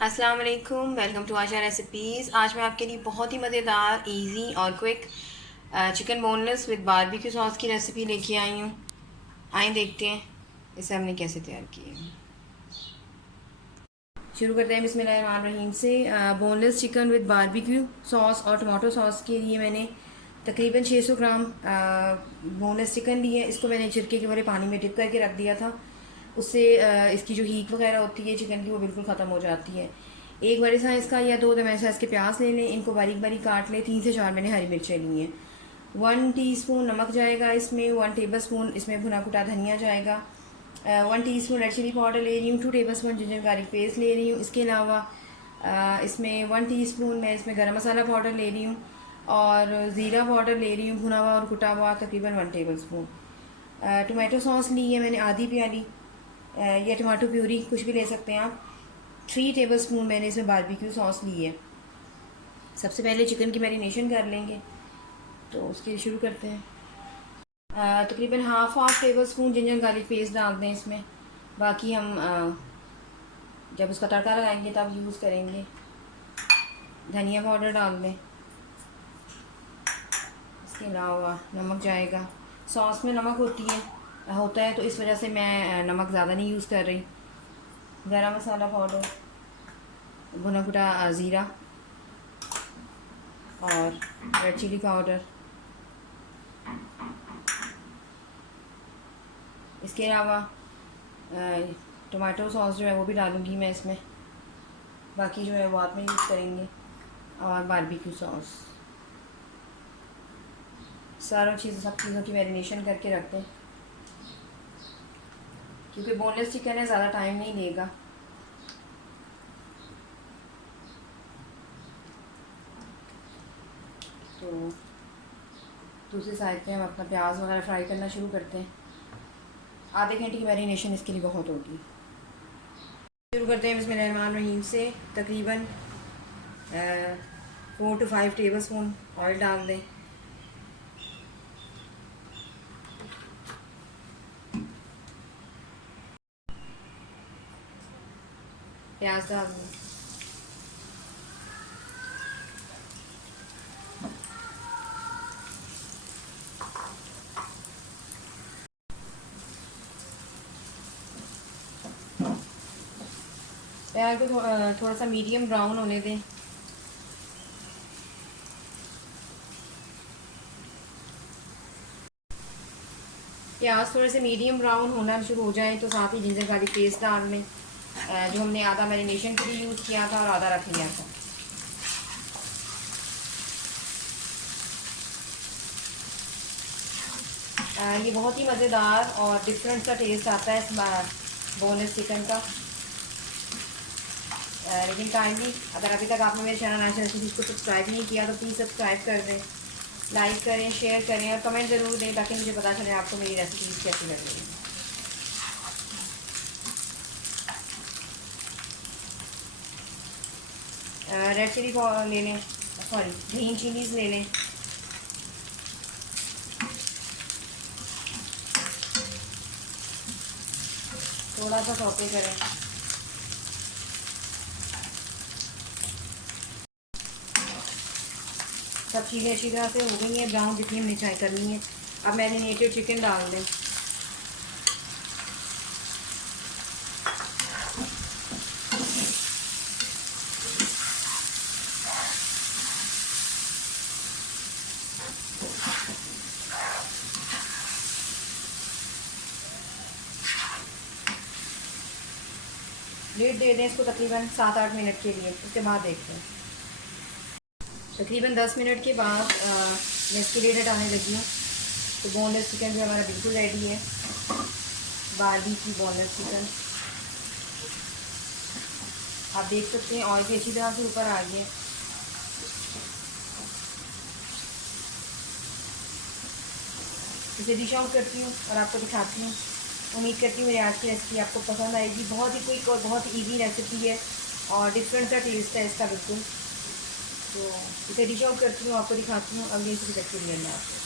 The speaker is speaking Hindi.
अस्सलाम वालेकुम, वेलकम टू आशा रेसिपीज़। आज मैं आपके लिए बहुत ही मज़ेदार, इजी और quick chicken boneless with barbecue sauce की रेसिपी लेके आई हूँ। आइए देखते हैं इसे हमने कैसे तैयार किया है। शुरू करते हैं बिस्मिल्लाहिर्रहमानिर्रहीम से। Boneless chicken with barbecue sauce और टमाटो सॉस के लिए मैंने तकरीबन 600 ग्राम बोनलेस चिकन ली है। इसको मैंने छिरके के वाले पानी में डिप करके रख दिया था। उससे इसकी जो हीट वगैरह होती है चिकन की वो बिल्कुल ख़त्म हो जाती है। एक बड़े साइज़ का या दो दरमियाने साइज़ के प्याज ले लें, इनको बारीक बारीक काट लें। 3 से 4 मैंने हरी मिर्चें ली हैं। 1 टीस्पून नमक जाएगा इसमें। 1 टेबल स्पून इसमें भुना कुटा धनिया जाएगा। 1 टीस्पून रेड चिली पाउडर ले रही हूँ। 2 table spoon ginger garlic paste ले रही हूँ। इसके अलावा इसमें 1 टीस्पून मैं इसमें गरम मसाला पाउडर ले रही हूँ और ज़ीरा पाउडर ले रही हूँ भुना हुआ और कुटा हुआ तकरीबन 1 टेबल स्पून। टमाटो सॉस ली है मैंने आधी प्याली, या टमाटो प्यूरी कुछ भी ले सकते हैं आप। 3 टेबल स्पून मैंने इसमें बारबेक्यू सॉस ली है। सबसे पहले चिकन की मैरिनेशन कर लेंगे, तो उसके शुरू करते हैं। तकरीबन half table spoon ginger garlic paste डाल दें इसमें। बाकी हम जब उसका तड़का लगाएंगे तब यूज़ करेंगे। धनिया पाउडर डाल दें। इसके अलावा नमक जाएगा। सॉस में नमक होता है तो इस वजह से मैं नमक ज़्यादा नहीं यूज़ कर रही। गरम मसाला पाउडर, भुना कुटा ज़ीरा और रेड चिली पाउडर। इसके अलावा टमाटो सॉस जो है वो भी डालूँगी मैं इसमें। बाकी जो है वो बाद में यूज़ करेंगे। और बारबेक्यू सॉस, सब चीज़ों की मैरिनेशन करके रखते हैं क्योंकि बोनलेस चिकन है, ज़्यादा टाइम नहीं लेगा। तो दूसरी साइड पे हम अपना प्याज वगैरह फ्राई करना शुरू करते हैं। आधे घंटे की मैरिनेशन इसके लिए बहुत होगी। शुरू करते हैं बिस्मिल्लाहिर्रहमानिर्रहीम से। तकरीबन 4 to 5 टेबल स्पून ऑयल डाल दें। प्याज डाल दें। प्याज को थोड़ा सा मीडियम ब्राउन होने दें। प्याज थोड़े से मीडियम ब्राउन होना शुरू हो जाए तो साथ ही जिंजर गार्लिक पेस्ट डाल लें, जो हमने आधा मैरिनेशन के लिए यूज़ किया था और आधा रख लिया था। ये बहुत ही मज़ेदार और डिफरेंट सा टेस्ट आता है इस बोनलेस चिकन का। लेकिन काइंडली अगर अभी तक आपने मेरे चैनल आशा रेसिपीज़ को सब्सक्राइब नहीं किया तो प्लीज़ सब्सक्राइब कर दें, लाइक करें, शेयर करें और कमेंट ज़रूर दें ताकि मुझे पता चले आपको मेरी रेसिपीज़ कैसी लग रही है। रेड चिली ले लें, सॉरी ग्रीन चिलीज़ ले लें। थोड़ा सा सौते करें। सब चीज़ें अच्छी तरह से हो गई हैं ब्राउन, जितनी हमने चाय करनी है। अब मैरिनेटेड चिकन डाल दें। लिड दे दें इसको तकरीबन 7-8 मिनट के लिए। उसके बाद देखते हैं। तकरीबन 10 मिनट के बाद मैं इसकी लिड हटाने लगी हूँ। तो बोनलेस चिकन जो हमारा बिल्कुल रेडी है, बारबेक्यू बोनलेस चिकन। आप देख सकते हैं ऑयल भी अच्छी तरह से ऊपर आ गया है। इसे डिश आउट करती हूँ और आपको दिखाती हूँ। उम्मीद करती हूँ मेरी आज की रेसिपी आपको पसंद आएगी। बहुत ही क्विक और बहुत ही ईजी रेसिपी है और डिफरेंट सा टेस्ट है इसका बिल्कुल। तो इसे डिश आउट करती हूँ, आपको दिखाती हूँ। अगली रेसिपी तक के लिए अल्लाह हाफ़िज़।